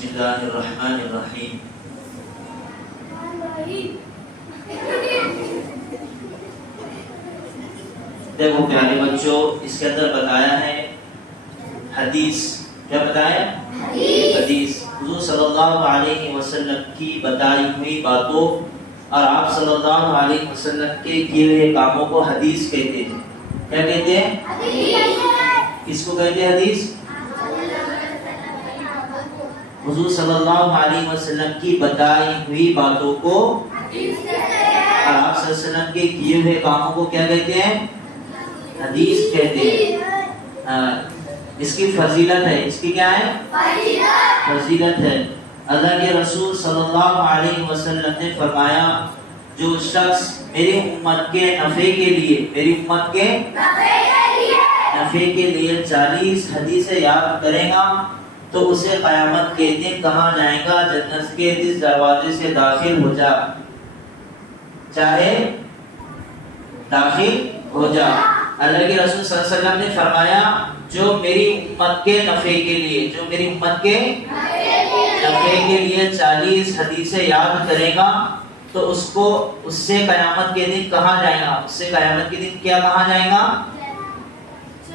बिस्मिल्लाहिर्रहमानिर्रहीम। देखो प्यारे बच्चों, इसके अंदर बताया है हदीस। क्या बताया? हदीस। हुजूर सल्लल्लाहु अलैहि वसल्लम की बताई हुई बातों और आप सल्लल्लाहु अलैहि वसल्लम के किए हुए कामों को हदीस कहते हैं। क्या कहते हैं? हदीस। किसको कहते हैं हदीस? हुजूर सल्लल्लाहु अलैहि वसल्लम की बताई हुई बातों को और आप सल्लल्लाहु अलैहि वसल्लम के किए हुए कामों को क्या कहते हैं? हदीस कहते हैं। इसकी फजीलत है। इसकी क्या है? फजीलत है। अल्लाह के रसूल सल्लल्लाहु अलैहि वसल्लम ने फरमाया, जो शख्स मेरी उम्मत के नफे के लिए, मेरी उम्मत के नफे के लिए 40 हदीसें याद करेगा तो उसे क़यामत के दिन कहा जाएगा, जन्नत के जिस दरवाजे से दाखिल हो जा, चाहे दाखिल हो जा। अल्लाह के रसूल सल्लल्लाहु अलैहि वसल्लम ने फरमाया, जो मेरी उम्मत के नफे के लिए, जो मेरी उम्मत के नफे के लिए 40 हदीसें याद करेगा तो उसको, उससे क़यामत के दिन कहा जाएगा, उससे क़यामत के दिन क्या कहा जाएगा?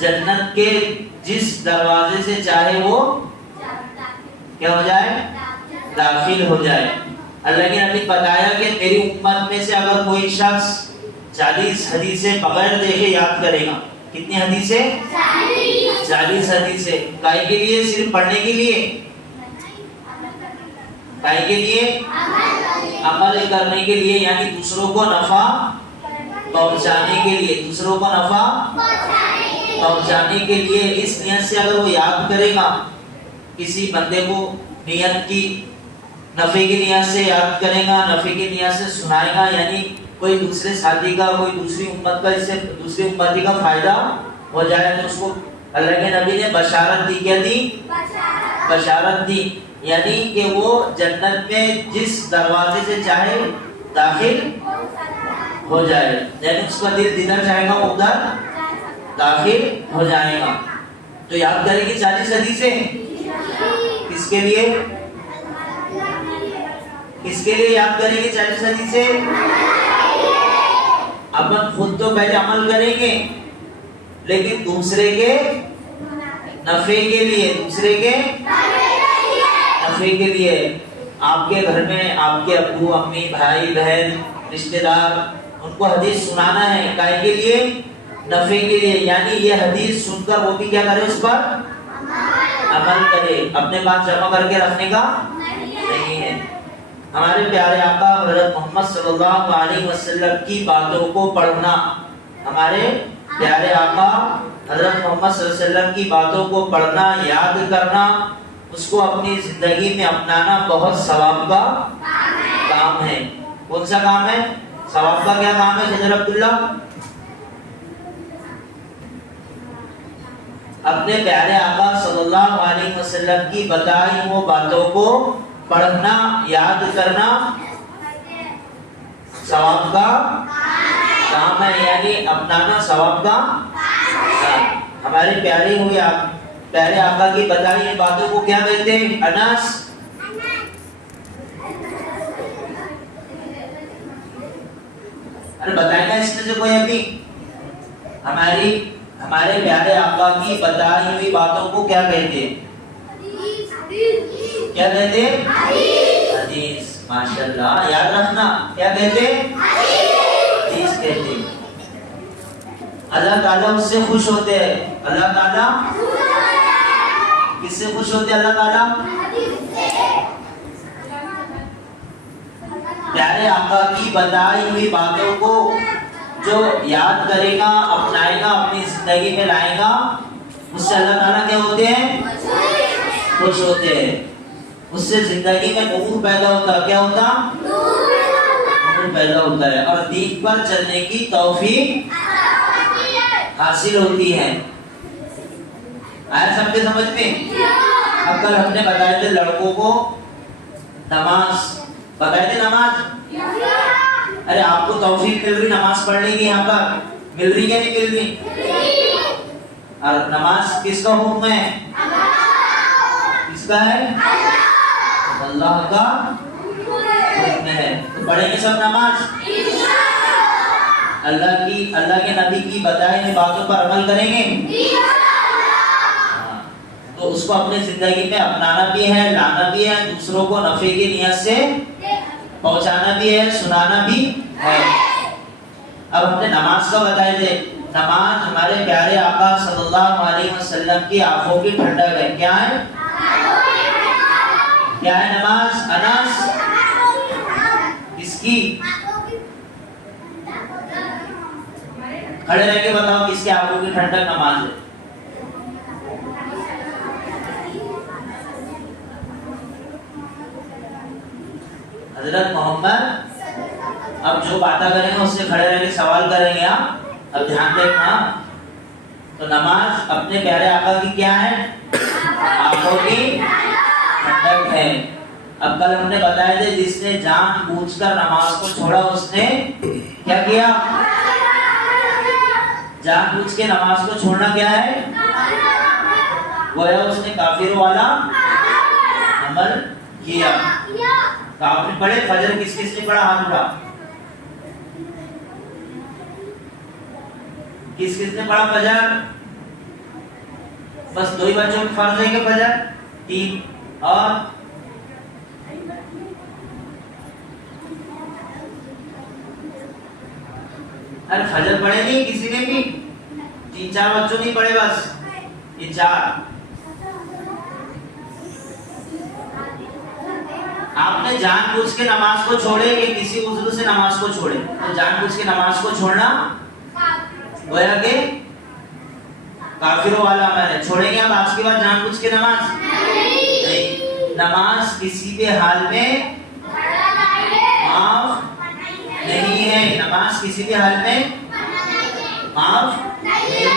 जन्नत के जिस दरवाजे से चाहे वो क्या हो जाए? दाखिल हो जाए। अल्लाह के नबी बताया कि मेरी उम्मत में से अगर कोई शख्स 40 हदीसें बगैर देखे याद करेगा। कितनी हदीसें? 40 हदीसें। काय के लिए? सिर्फ पढ़ने के लिए? काय के लिए? अमल करने के लिए, यानी दूसरों को नफा पहुंचाने के लिए, दूसरों को नफा पहुंचाने के लिए। इस नियत से अगर वो याद करेगा, किसी बंदे को नियत की, नफे की नियत से याद करेगा, नफे की नियत से सुनाएगा, यानी कोई दूसरे साथी का, कोई दूसरी उम्मत का, इससे दूसरी उम्मती का फायदा हो जाए तो उसको अल्लाह के नबी ने बशारत दी। क्या दी? बशारत दी, यानी कि वो जन्नत में जिस दरवाजे से चाहे दाखिल हो जाए, यानी उसका दिल जिधर जाएगा वो उधर दाखिल हो जाएगा। तो याद करेगी 40 हदीसें। किसके लिए? किसके लिए याद करेंगे 40 हदीसें? अपन खुद तो पहले अमल करेंगे, लेकिन दूसरे के नफे के लिए, दूसरे के नफे के लिए। आपके घर में आपके अब्बू अम्मी भाई बहन रिश्तेदार, उनको हदीस सुनाना है। काय के लिए? नफे के लिए, यानी ये हदीस सुनकर वो भी क्या करे? उस पर अमल करे। अपने पास जमा करके रखने का नहीं है। हमारे प्यारे आका हज़रत मोहम्मद सल्लल्लाहु अलैहि वसल्लम की बातों को पढ़ना, हमारे प्यारे आका हज़रत मोहम्मद सल्लल्लाहु अलैहि वसल्लम की बातों को पढ़ना, याद करना, उसको अपनी जिंदगी में अपनाना बहुत सवाब का काम है। कौन सा काम है? सवाब का क्या काम है सैयद अब्दुल्ला? अपने प्यारे आका सल्लल्लाहु अलैहि वसल्लम की बताई वो बातों को पढ़ना, याद करना सवाब का काम है, यानी अपनाना सवाब का। हमारे प्यारे आका की बताई ये बातों को क्या कहते हैं? अनास। अरे बताएगा इसमें से कोई अभी? हमारे प्यारे आका की बताई हुई बातों को क्या कहते हैं? क्या कहते हैं? हदीस। माशाल्लाह, याद रखना। क्या कहते हैं? हदीस कहते हैं। अल्लाह ताला उससे खुश होते हैं। अल्लाह ताला किससे खुश होते हैं? अल्लाह ताला प्यारे आका की बताई हुई बातों को जो याद करेगा, अपनाएगा, अपनी जिंदगी में लाएगा, उससे अल्लाह ताला क्या होते हैं? खुश होते हैं। उससे जिंदगी में नूर पैदा होता। क्या होता? नूर पैदा होता है और दीन पर चलने की तौफीक हासिल होती है। आया सबके समझ में? अब कल हमने बताए थे लड़कों को नमाज, बताए थे नमाज। अरे आपको तौफीक मिल रही नमाज पढ़ने की, यहाँ पर मिल रही क्या नहीं मिल रही? और नमाज किसका हुक्म है? किसका है? अल्लाह का हुक्म है। तो पढ़ेंगे सब नमाज, अल्लाह के नबी की बताई हुई बातों पर अमल करेंगे। तो उसको अपनी जिंदगी में अपनाना भी है, लाना भी है, दूसरों को नफे की नियत से पहुंचाना भी है, सुनाना भी है। अब हमने नमाज का बताए थे। नमाज हमारे प्यारे आका सल्लल्लाहु अलैहि वसल्लम की आंखों की ठंडक है। क्या है? क्या है नमाज? अनस किसकी? खड़े रह के बताओ किसके आंखों की ठंडक नमाज है? हजरत मोहम्मद। अब जो बातें करेंगे उससे खड़े रह के सवाल करेंगे आप। अब ध्यान देखना। तो नमाज अपने प्यारे आका की क्या है? आंखों की ठंडक है। अब कल हमने बताए थे जिसने जानबूझकर नमाज को छोड़ा उसने क्या किया? जानबूझ के नमाज को छोड़ना क्या है? गोया उसने काफिरों वाला अमल किया। काफिर पढ़े फजर किस किस ने पढ़ा? हाथ उठा। किस किस ने पढ़ा फजर? बस दो ही बच्चों को फर्ज है कि फजर? 3 और अरे फजर पढ़े नहीं किसी ने भी? 3-4 बच्चों नहीं पढ़े, बस ये 4। आपने जानबूझ के नमाज को छोड़े कि किसी उज़्र से नमाज को छोड़े? तो जानबूझ के नमाज को छोड़ना गोया के काफिरों वाला अमल है। छोड़ेंगे आप आज के बाद जानबूझ के नमाज? नहीं। नमाज किसी भी हाल में माफ नहीं है। नमाज किसी भी हाल में माफ नहीं है।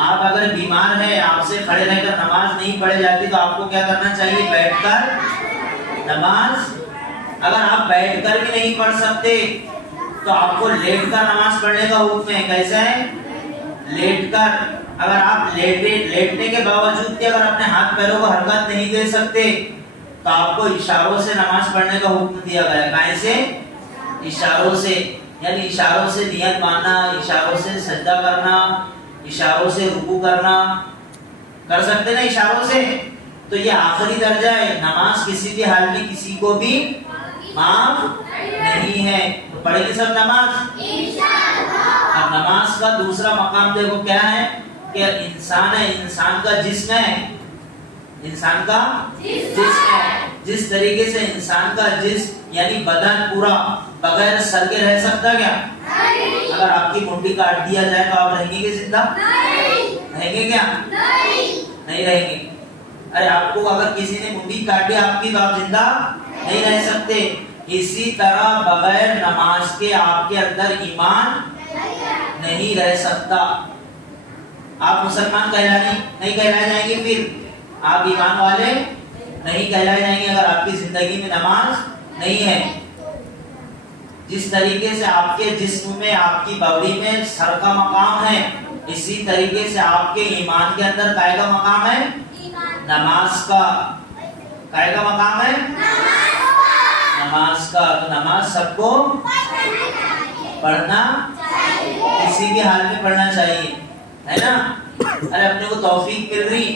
आप अगर बीमार है, आपसे खड़े रहकर नमाज नहीं पढ़ी जाती तो आपको क्या करना चाहिए? बैठकर नमाज। अगर आप बैठकर भी नहीं पढ़ सकते तो आपको लेटकर नमाज पढ़ने का हुक्म है। कैसा है? लेटकर। अगर आप लेटने के बावजूद भी अगर अपने हाथ पैरों को हरकत नहीं दे सकते तो आपको इशारों से नमाज पढ़ने का हुक्म दिया गया है। कैसे? इशारों से, यानी इशारों से नियत मानना, इशारों से सजदा करना, इशारों से रुकू करना। कर सकते ना इशारों से? तो ये आखिरी दर्जा है। नमाज किसी भी हाल में किसी को भी माफ नहीं है। तो पढ़ेंगे सब नमाज। अब नमाज का दूसरा मकाम देखो क्या है कि इंसान है, इंसान का जिस्म है, इंसान का जिस्म है। जिस तरीके से इंसान का जिस्म यानी बदन पूरा बगैर सर के रह सकता क्या? अगर आपकी मुंडी काट दिया जाए तो आप रहेंगे क्या जिंदा? रहेंगे क्या? नहीं रहेंगे। अरे आपको अगर किसी ने मुंडी काटी आपकी तो आप जिंदा नहीं रह सकते। इसी तरह बगैर नमाज के आपके अंदर ईमान नहीं रह सकता। आप मुसलमान कहलाए नहीं कहलाए जाएंगे, फिर आप ईमान वाले नहीं कहलाए जाएंगे अगर आपकी जिंदगी में नमाज नहीं है। जिस तरीके से आपके जिस्म में, आपकी बवड़ी में सर का मकाम है, इसी तरीके से आपके ईमान के अंदर काय का मकाम है? नमाज का। काय का मकाम है? नमाज का। तो नमाज सबको पढ़ना किसी भी हाल में पढ़ना चाहिए, है ना? अरे अपने को तौफीक मिल रही,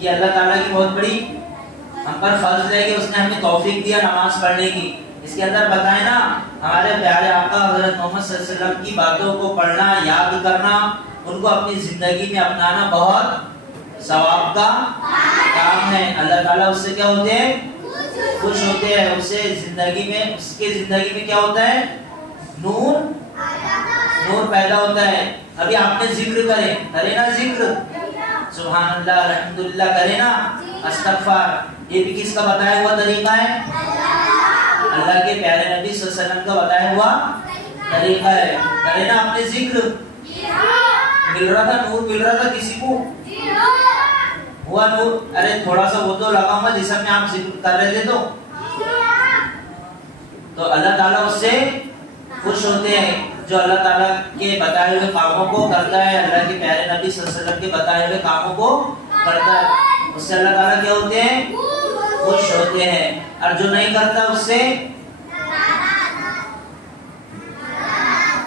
ये अल्लाह ताला की बहुत बड़ी हम पर फर्ज है कि उसने हमें तौफीक दिया नमाज पढ़ने की। इसके अंदर बताए ना हमारे प्यारे आका हजरत मोहम्मद सल्लल्लाहु अलैहि वसल्लम की बातों को पढ़ना, याद करना, उनको अपनी जिंदगी में अपनाना बहुत सवाब का काम है। अल्लाह ताला उससे क्या होते हैं? खुश होते हैं। उससे जिंदगी में, उसके जिंदगी में क्या होता है? नूर पैदा होता है। अभी आपने जिक्र करे ना, जिक्र सुभान अल्लाह अल्हम्दुलिल्लाह करे ना, अस्तगफार, ये भी किसका बताया हुआ तरीका है? अल्लाह के प्यारे नबी सल्लल्लाहु अलैहि वसल्लम का बताया हुआ तरीका है। करे ना आपने जिक्र। मिल रहा था नूर, मिल रहा था किसी को? हुआ नूर? अरे थोड़ा सा वो तो लगाऊंगा जिसमें आप जिक्र कर रहे थे। तो अल्लाह ताला उससे खुश होते हैं जो अल्लाह ताला के बताए हुए कामों को करता है, अल्लाह के प्यारे नबी सल्लल्लाहु अलैहि वसल्लम के बताए हुए कामों को करता है। उससे अल्लाह ताला क्या होते हैं? खुश होते हैं, और जो नहीं करता उससे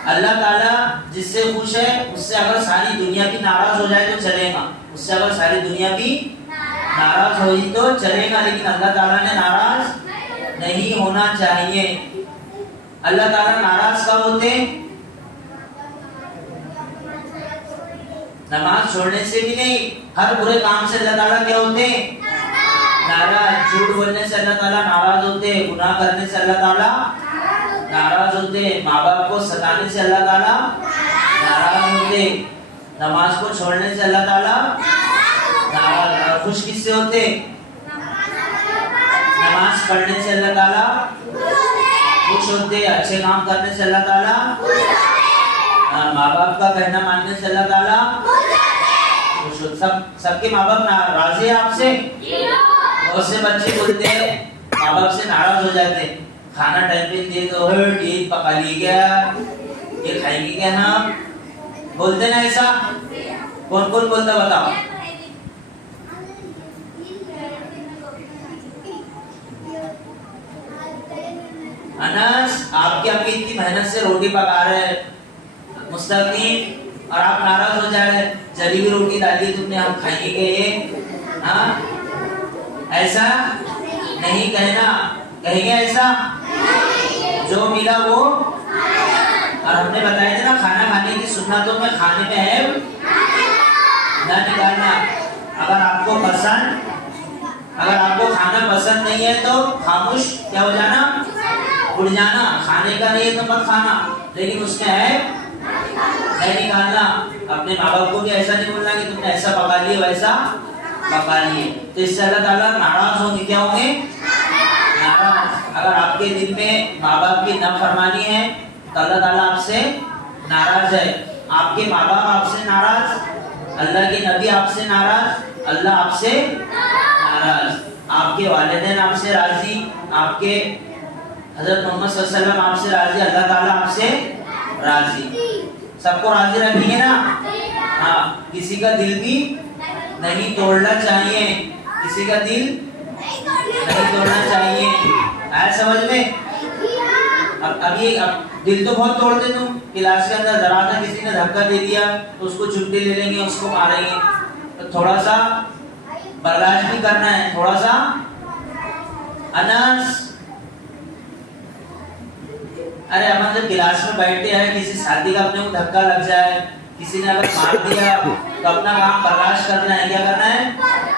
अल्लाह ताला जिससे खुश है उससे अगर सारी दुनिया भी नाराज हो जाए तो चलेगा, उससे अगर सारी दुनिया भी नाराज हुई तो चलेगा, लेकिन अल्लाह ताला ने नाराज नहीं होना चाहिए। अल्लाह ताला नाराज कब होते? नमाज छोड़ने से भी नहीं, हर बुरे काम से अल्लाह ताला क्या होते? नाराज। झूठ बोलने से अल्लाह ताला नाराज होते, गुनाह करने से अल्लाह ताला नाराज होते, माँ बाप को सताने से अल्लाह ताला नाराज होते, नमाज को छोड़ने से अल्लाह ताला नाराज। खुश किससे होते? नमाज पढ़ने से अल्लाह ताला खुश होते, अच्छे काम करने से अल्लाह ताला, माँ बाप का कहना मानने से अल्लाह ताला खुश होते। सबके माँ बाप राजी है आपसे? बहुत से बच्चे बोलते हैं माँ बाप से नाराज हो जाते हैं, खाना टाइम पे दे दो, ये पका ली क्या, ये खाएंगे क्या हम, बोलते ना ऐसा? कौन कौन बोलता बताओ? अनस, आपके अभी इतनी मेहनत से रोटी पका रहे हैं मुस्तकीम, और आप नाराज हो जा रहे हैं, जली हुई रोटी डाली तुमने, हम खाएंगे क्या ये? हाँ, ऐसा नहीं कहना, कहेंगे ऐसा? जो मिला वो, और हमने बताया था ना खाना खाने की सुन्नतों में खाने में है ना निकालना। अगर आपको खाना पसंद नहीं है तो खामोश क्या हो जाना, उड़ जाना। खाने का नहीं है तो मत खाना, लेकिन उसमें है नहीं निकालना। अपने माँ बाप को भी ऐसा नहीं बोलना कि तुमने ऐसा पका लिए वैसा पका लिए, तो इससे अल्लाह ताला नाराज होंगे। क्या होंगे? नाराज। अगर आपके दिल में माँ बाप की नाफरमानी है तो अल्लाह ताला आपसे नाराज है। आपके माँ बाप आपसे नाराज, अल्लाह के नबी आपसे नाराज, अल्लाह आपसे नाराज, आपके वालिदैन आपसे राजी, आपके हजरत मोहम्मद सल्लल्लाहु अलैहि वसल्लम आपसे राजी, अल्लाह ताला आपसे राजी। सबको राजी रखेंगे ना? हाँ, किसी का दिल भी नहीं तोड़ना चाहिए, किसी का दिल नहीं तोड़ना चाहिए। आया समझ में? अब दिल तो बहुत तोड़ते तुम, क्लास के अंदर जरा सा किसी ने धक्का दे दिया तो उसको छुट्टी ले लेंगे, उसको मारेंगे, तो थोड़ा सा बर्दाश्त भी करना है, थोड़ा सा। अनस, अरे अपन जब क्लास में बैठते हैं, किसी साथी का अपने को धक्का लग जाए, किसी ने अगर मार दिया तो अपना काम बर्दाश्त करना है। क्या करना है?